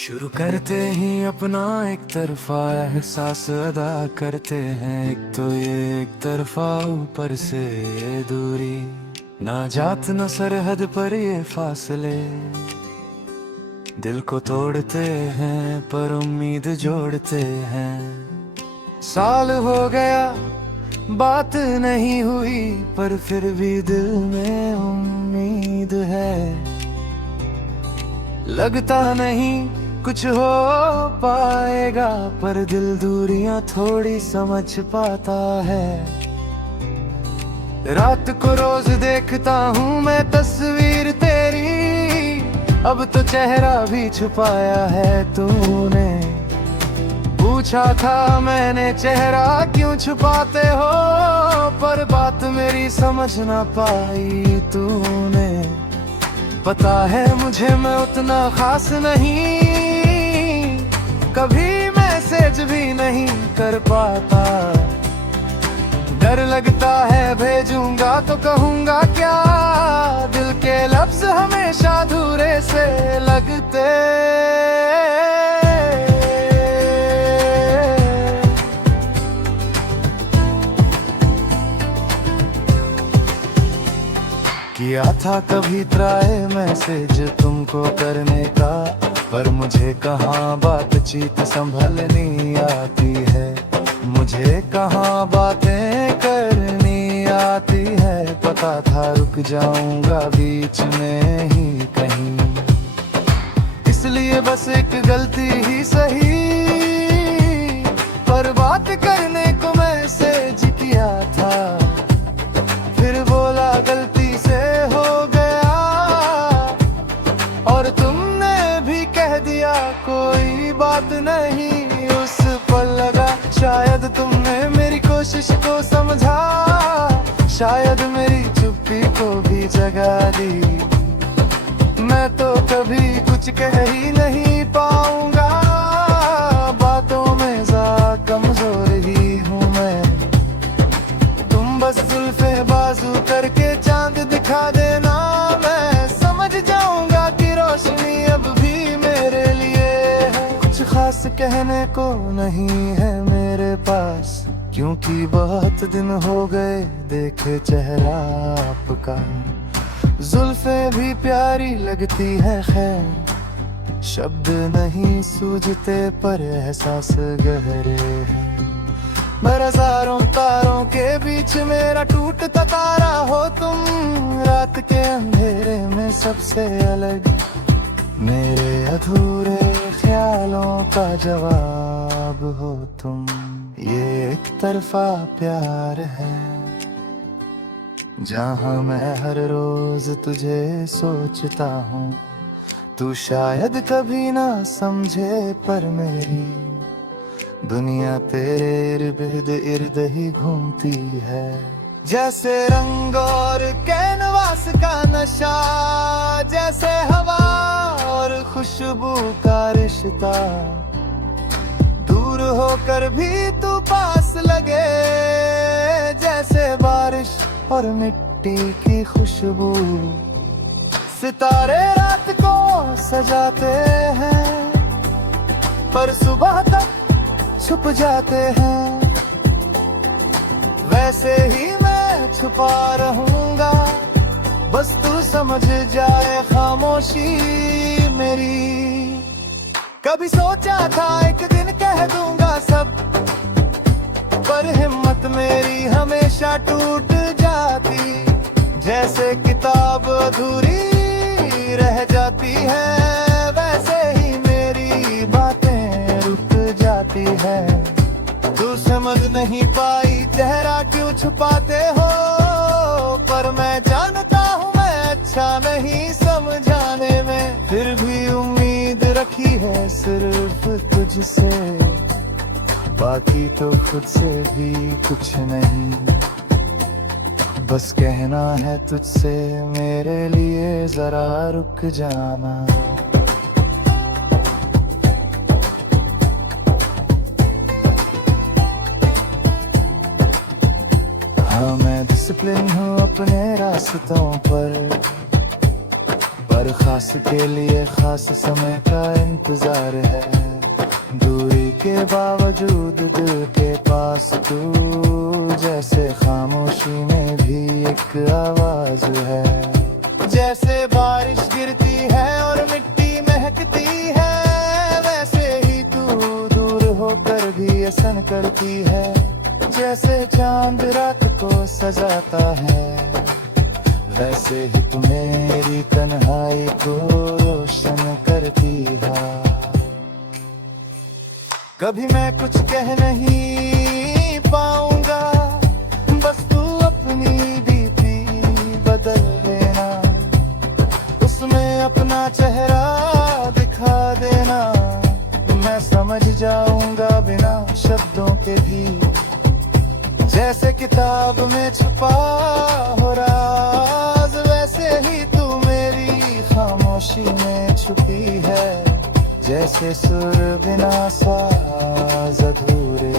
शुरू करते ही अपना एक तरफा एहसास अदा करते हैं। एक तो ये एक तरफा ऊपर से ये दूरी, ना जात न सरहद पर ये फासले दिल को तोड़ते हैं पर उम्मीद जोड़ते हैं। साल हो गया बात नहीं हुई पर फिर भी दिल में उम्मीद है। लगता नहीं कुछ हो पाएगा पर दिल दूरियां थोड़ी समझ पाता है। रात को रोज देखता हूँ मैं तस्वीर तेरी, अब तो चेहरा भी छुपाया है तूने। पूछा था मैंने चेहरा क्यों छुपाते हो, पर बात मेरी समझ ना पाई तूने। पता है मुझे मैं उतना खास नहीं, कभी मैसेज भी नहीं कर पाता। डर लगता है भेजूंगा तो कहूंगा क्या, दिल के लफ्ज हमेशा अधूरे से लगते। किया था कभी ट्राई मैसेज तुमको करने का, पर मुझे कहाँ बातचीत संभलनी आती है। मुझे कहाँ बातें करनी आती है। पता था रुक जाऊंगा बीच में ही कहीं, इसलिए बस एक गलती ही सही, पर बात करने को मैसेज किया था। फिर बोला गलती से हो गया, और तुमने भी कह दिया कोई बात नहीं। उस पल लगा शायद तुमने मेरी कोशिश को समझा, शायद मेरी चुप्पी को भी जगा दी। मैं तो कभी कुछ कह ही नहीं पाऊंगा, बातों में ज़्यादा कमजोर ही हूँ मैं। तुम बस जुल्फे बाजू करके चांद दिखा देना, मैं समझ जाऊंगा कि रोशनी अब भी मेरे लिए है। कुछ खास कहने को नहीं है मेरे पास, क्योंकि बहुत दिन हो गए देखे चेहरा आपका। जुल्फे भी प्यारी लगती है खैर, शब्द नहीं सूझते पर एहसास गहरे हैं। पर हजारों तारों के बीच मेरा टूटता तारा हो तुम, रात के अंधेरे में सबसे अलग मेरे अधूरे ख्यालों का जवाब हो तुम। ये एक तरफा प्यार है जहाँ मैं हर रोज तुझे सोचता हूँ। तू शायद कभी ना समझे पर मेरी दुनिया तेरे इर्द इर्द ही घूमती है। जैसे रंग और कैनवास का नशा, जैसे हवा और खुशबू का रिश्ता। दूर होकर भी तू पास लगे, जैसे बारिश और मिट्टी की खुशबू। सितारे रात को सजाते हैं पर सुबह तक छुप जाते हैं। वैसे ही मैं छुपा रहूंगा, बस तू समझ जाए खामोशी मेरी। कभी सोचा था एक दिन कह दूंगा सब, पर हिम्मत मेरी हमेशा टूट जाती। जैसे किताब अधूरी रह जाती है, वैसे ही मेरी बातें रुक जाती है। तू समझ नहीं पाई चेहरा क्यों छुपाते हो, पर मैं जानता हूँ मैं अच्छा नहीं समझाने में। फिर भी उम्मीद रखी है सिर्फ तुझसे, बाकी तो खुद से भी कुछ नहीं। बस कहना है तुझसे मेरे लिए जरा रुक जाना। हाँ मैं डिसिप्लिन हूँ अपने रास्तों पर हर खास के लिए खास समय का इंतजार है। दूरी के बावजूद दिल के पास तू, जैसे खामोशी में भी एक आवाज है। जैसे बारिश गिरती है और मिट्टी महकती है, वैसे ही तू दूर होकर भी ऐसा करती है। जैसे चांद रात को सजाता है, वैसे ही तू मेरी तन्हाई को रोशन करती है। कभी मैं कुछ कह नहीं पाऊंगा, बस तू अपनी डीपी बदल लेना, उसमें अपना चेहरा दिखा देना। मैं समझ जाऊंगा बिना शब्दों के भी, जैसे किताब में छुपा हो राज, वैसे ही तू मेरी खामोशी में छुपी है। जैसे सुर बिना साज अधूरे,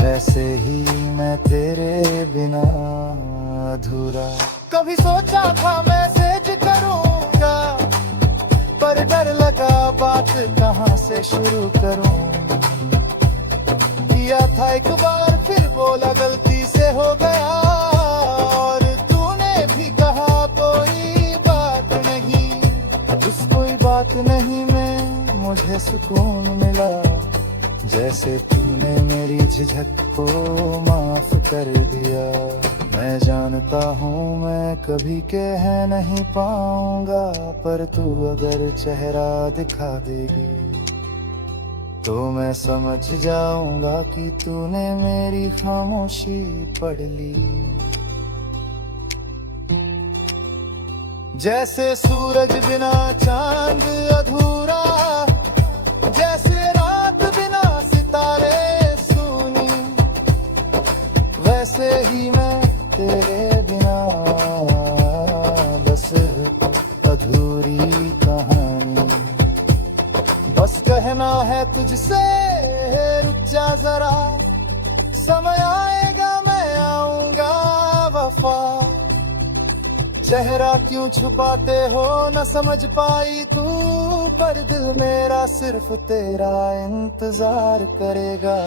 वैसे ही मैं तेरे बिना अधूरा। कभी सोचा था मैसेज करूंगा, पर डर लगा बात कहाँ से शुरू करूं। किया था एक बार फिर बोला गलती से हो गया, और तूने भी कहा कोई बात नहीं। उस कोई बात नहीं में मुझे सुकून मिला, जैसे तूने मेरी झिझक को माफ कर दिया। मैं जानता हूँ मैं कभी कह नहीं पाऊंगा, पर तू अगर चेहरा दिखा देगी तो मैं समझ जाऊंगा कि तूने मेरी खामोशी पढ़ ली। जैसे सूरज बिना चांद अधूरा, जैसे रात बिना सितारे सूनी, वैसे ही मैं तेरे बिना बस अधूरी कहानी। बस कहना है तुझसे रुक जा जरा, समय आएगा मैं आऊंगा वफा। चेहरा क्यों छुपाते हो न समझ पाई तू, पर दिल मेरा सिर्फ तेरा इंतजार करेगा।